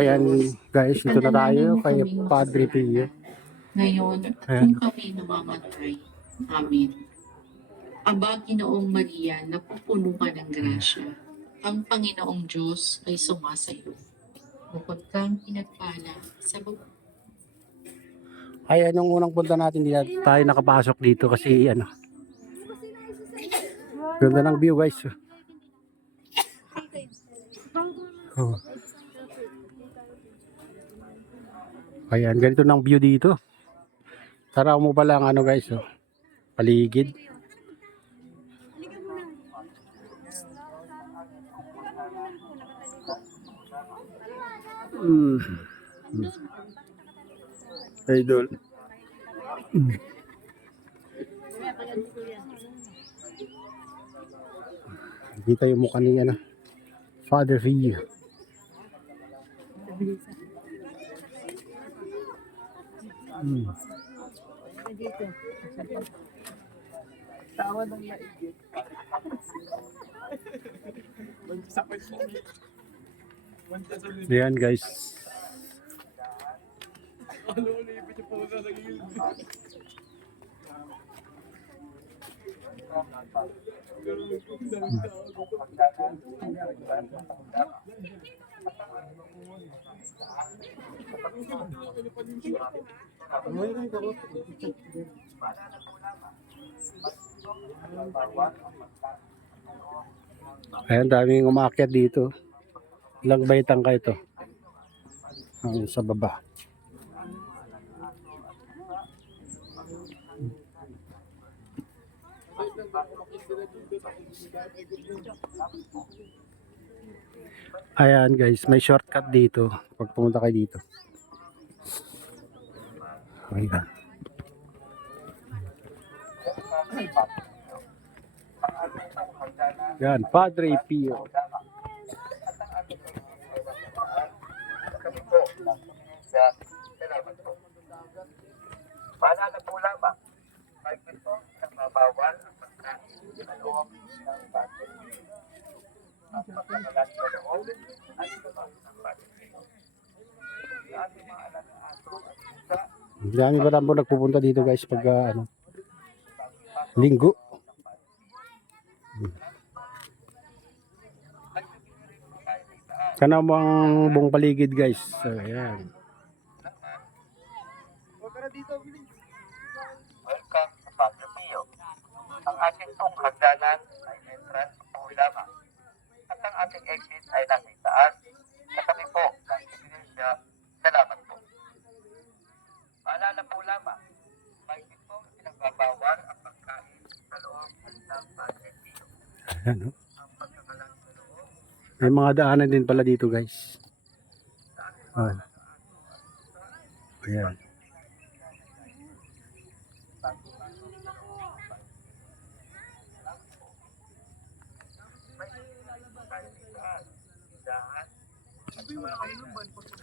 Ayan guys, dito na tayo kay Padre Pio. Ngayon, kung kami namamatay, amin. Aba, Ginoong Maria, napupuno ka ng grasya. Ang Panginoong Diyos ay sumasayo. Bukod kang pinagpala sa baba. Ayan yung unang punta natin, di tayo nakapasok dito kasi ano. Ganda ng view guys. Oh. Ayan, ganito ng view dito. Tara mo pa lang ano guys, oh. Paligid. Idol. Kita yung mukha ni ano, Father Pio. Tawa ng maigit. Ayan guys. Ayan, daming umakyat dito. Ilang baitang ka ito? Sa baba. Ayan guys, may shortcut dito pag pumunta kayo dito. Ayan. Yan, Padre Pio. Paalala po lamang, may pito na mabawal ang pagkain sa loob ng bahay. Ang pagkakalas sa loob ay lumang ng bahay. Sa ating mga anak-ato at isa, Dami ba lang po nagpupunta dito guys pag ano, linggo. Kana mo ang buong paligid guys. So, ayan. welcome sa Padre Pio. Ang ating pong hagdanan ay entrance po lamang. At ang ating exit ay nasa itaas. Katabi po ng Iglesia. Salamat po. Paalala po lamang, may pito na pinagbabawal ang pagkain sa loob ng Padre Pio. Ayan, no? Ang pagkakalang sa loob May mga daanan din pala dito guys. Oh. Ayan.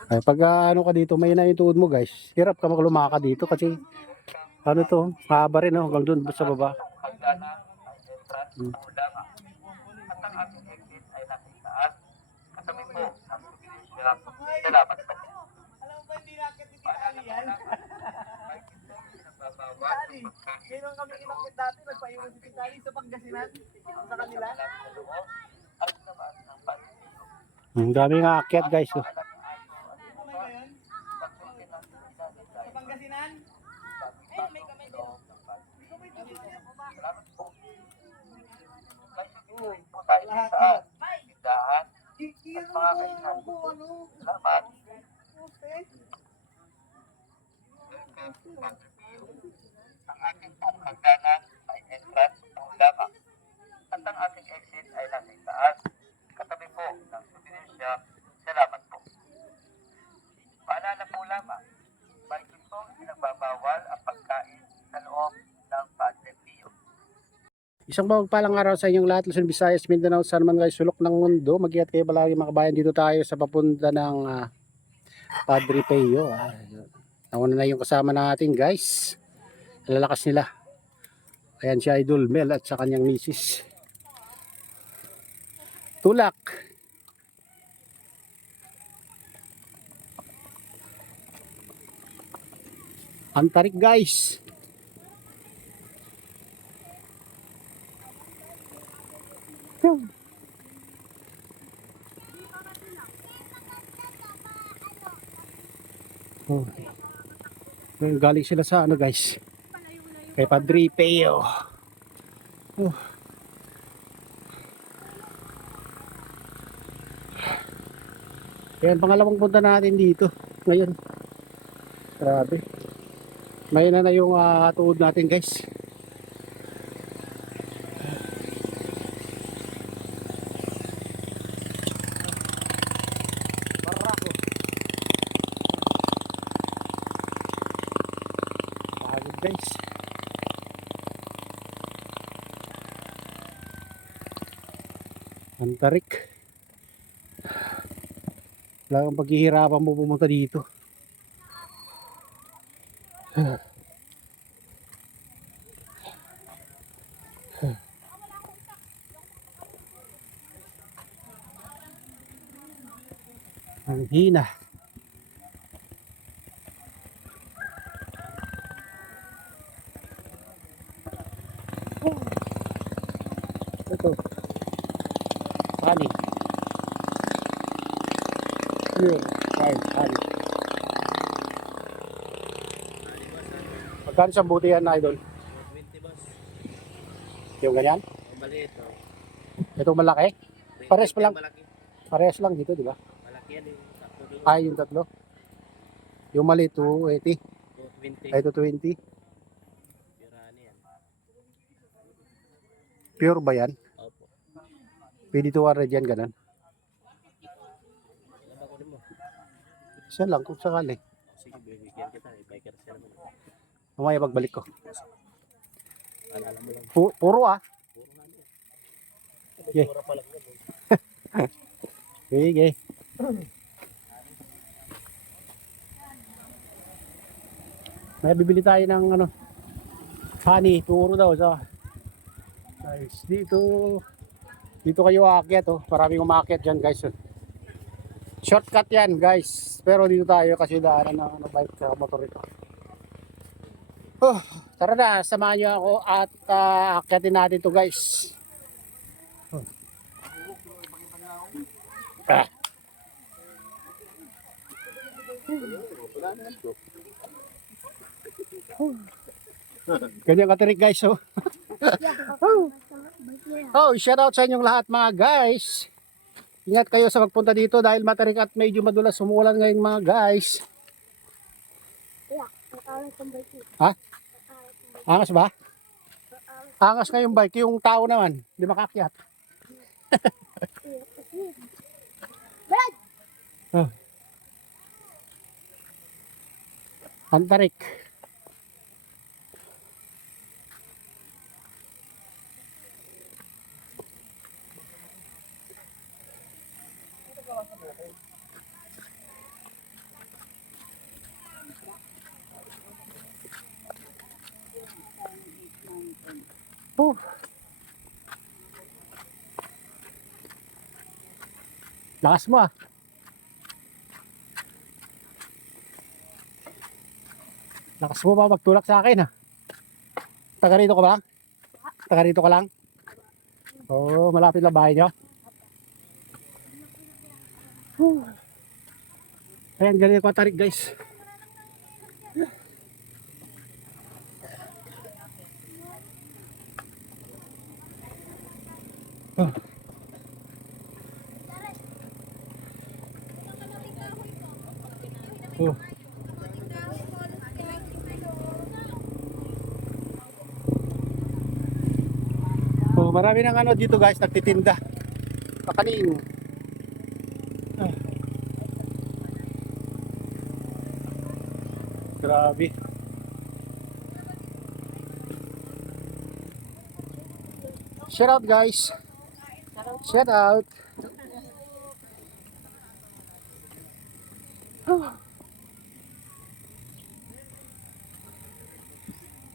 Ay, pag ano ka dito, may naituod mo guys. Hirap ka lumakad dito kasi ano to, mahaba rin no, hanggang doon sa baba. hagdanan ay entrance po lamang. At ang ating exit ay nasa itaas. Katabi po ng Iglesia. Salamat po. Alam mo ba, hindi nakit ni Tita Ali yan? May pito na pinagbabawal ang Ali, pagkain ngayon kami inakit dati, nagpaiwan si Tita Ali sa Pangasinan. Sa kanila. sa loob at labas ng Padre Pio. Ang dami nga akyat guys. Oh. Ano ba yun? Sa Pangasinan? Ay, may kamay din. Salamat po. May sumiling po tayo sa tindahan at mga kainan. Salamat. Ang ating pong hagdanan ay entrance po lamang. At ang ating exit ay nasa itaas. Katabi po ng Iglesia. Salamat po. Paalala po lamang, may pito pinagbabawal ang pagkain sa loob ng Padre Pio. Isang mapagpalang araw sa inyong lahat, Luzon, Visayas, Mindanao, saan man kayo sulok ng mundo. Mag-iat kayo palagi mga kabayan. Dito tayo sa papunta ng Padre Pio. Nauna na yung kasama natin guys. Lalakas nila. Ayan si Idol Mel at sa kanyang misis. Tulak. Ang tarik guys. Oh. Galing sila sa ano guys, kay Padre Pio. Oh. Yan, pangalawang punta natin dito ngayon. Grabe. May na yung tuhod natin guys. Barako. Pagod guys. Ang tarik. Wala kang paghihirapan mo pumunta dito. Ang hina. Ito. Honey. Here. Honey. Magkano siyang buti yan, idol? 20 boss. Yung ganyan? Ang maliit, oh. Itong malaki? Pares pa lang. Malaki. Parehas lang dito, di ba? Malaki yan eh. Tatlo doon. Ay, yung tatlo. Yung mali, 280. 20. Ay, 220. Pirani yan. Pure ba yan? Opo. Pwede 200 yan, ganun. Ilan ba kunin mo? Siya lang, kung sakali. Sige, bibigyan kita. Biker siya naman. Mamaya pagbalik ko. Alala mo lang. Puro ah. Puro nga yan. Yeah. Puro pa lang yan. Sige. May bibili tayo ng ano, honey, puro daw sa guys, dito kayo aakyat oh. Maraming umakyat dyan guys. Shortcut yan guys. Pero dito tayo kasi daanan ng ano, bike sa motor ito. Oh, tara na, samahan nyo ako at akyatin natin to guys. Ah. Ganyan katirik guys oh. Oh, shout out sa inyong lahat mga guys. Ingat kayo sa magpunta dito dahil matarik at medyo madulas umuulan ngayon mga guys. Ha? Angas ba? Angas nga yung bike, yung tao naman, hindi makakyat. Oh. Ang tarik. Oh. Lakas mo ah. Lakas mo ba magtulak sa akin ah. Taga rito ka ba? Taga rito ka lang? Oo, malapit lang bahay nyo. Ayan, ganyan ko tarik guys. Oh. Oh. Oh, marami nang ano dito guys, nagtitinda. Kakanin. Ah. Grabe. Shout out guys. Shout out.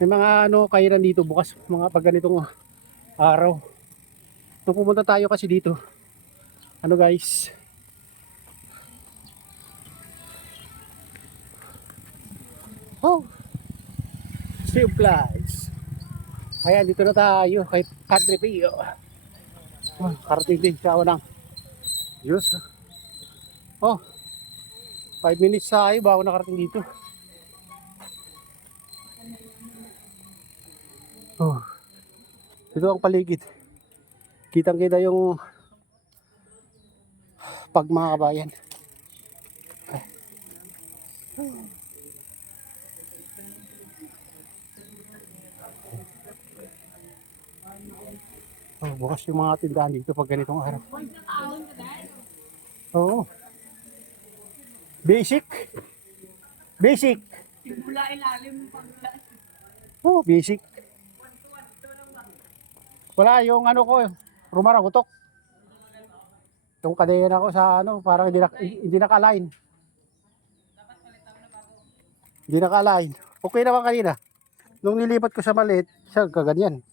May mga ano kainan dito bukas, mga pag ganitong araw. Nung pumunta tayo kasi dito, ano guys, oh, Supplies. Ayan, dito na tayo kay Padre Pio. Karating din siya ng Diyos. Oh, 5 minutes tayo bago nakarating dito. Oh, dito ang paligid. Kitang-kita yung pag mga kabayan. Oh, bukas yung mga tindahan dito pag ganitong araw. Oo. Basic. Basic. Simula ilalim pag Oh, basic. Wala yung ano ko, rumaragutok. Yung kadena ko sa ano, parang hindi naka-align. Hindi naka-align. Okay naman kanina. Nung nilipat ko sa maliit, siya kaganyan.